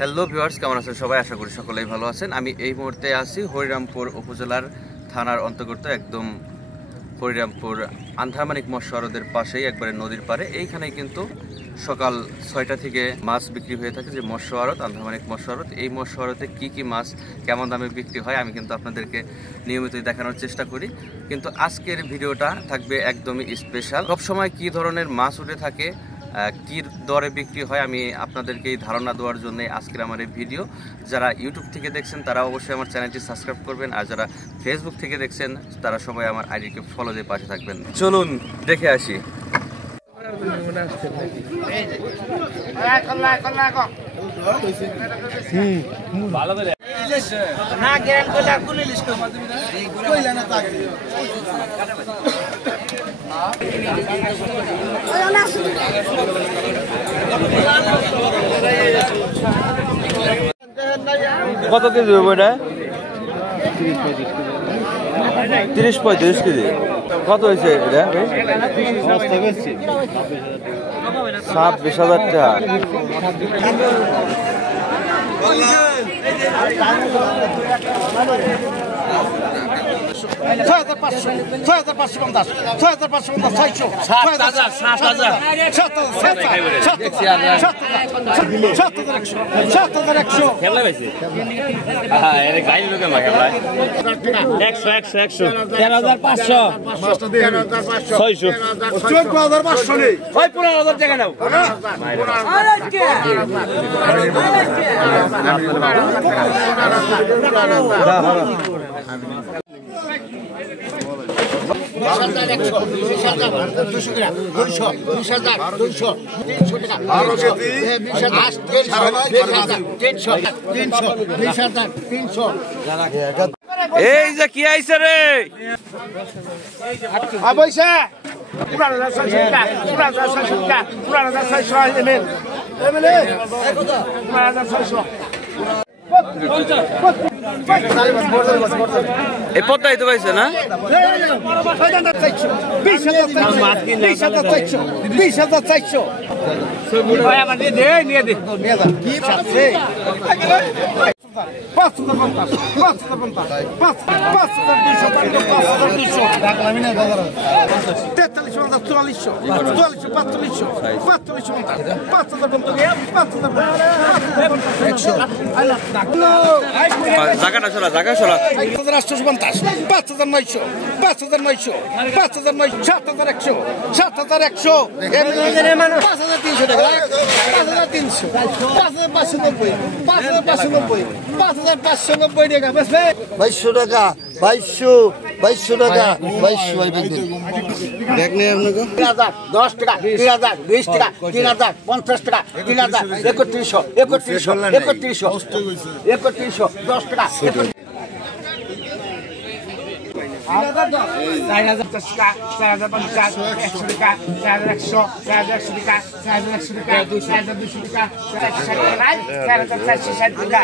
Hello viewers, কেমন আছেন সবাই? আশা করি সকলেই ভালো আছেন। আমি এই মুহূর্তে আছি হরিরামপুর উপজেলার থানার অন্তর্গত একদম হরিরামপুর আন্ধারমানিক মৎস্য আড়তের পাশেই, একবারে নদীর পাড়ে। এইখানে কিন্তু সকাল 6টা থেকে মাছ বিক্রি হয়ে থাকে, যে মৎস্য আড়ত, আন্ধারমানিক মৎস্য আড়ত। এই মৎস্য আড়তে কী কী মাছ কেমন দামে বিক্রি হয় আমি কিন্তু আপনাদেরকে নিয়মিতই দেখানোর চেষ্টা করি। কিন্তু আজকের ভিডিওটা থাকবে একদমই স্পেশাল। সবসময় কী ধরনের মাছ উঠে থাকে, কী দরে বিক্রি হয়, আমি আপনাদেরকে এই ধারণা দেওয়ার জন্য আজকের আমার এই ভিডিও। যারা ইউটিউব থেকে দেখছেন তারা অবশ্যই আমার চ্যানেলটি সাবস্ক্রাইব করবেন, আর যারা ফেসবুক থেকে দেখছেন তারা সবাই আমার আইডিকে ফলো দিয়ে পাশে থাকবেন। চলুন দেখে আসি। কত কেজি হবে এটা? 30-35 কেজি। কত হয়েছে এটা? 26,000 টাকা। এই যে কি আইছে রে? এই পদ্মা তো পাইছে না? 20,400 জায়গাটা সরা, জায়গা সরা। 850, 5,900, 5,900, 5,900, 7,100, 7,100, 5,300 টাকা, 5,300, 5,590, 5,590, 5,590 টাকা। 2200 টাকা, 2200 টাকা, 2200 ব্যাগ নেই আপনাকে? 10 টাকা, 3,000, 20 টাকা, 3,000, 50 টাকা, 3,000, 3100, 10 টাকা। 4,050 টাকা, 4,050, 100 টাকা, 4,100, 4,100 টাকা, 4,100 টাকা, 4,200 টাকা, 4,460 টাকা।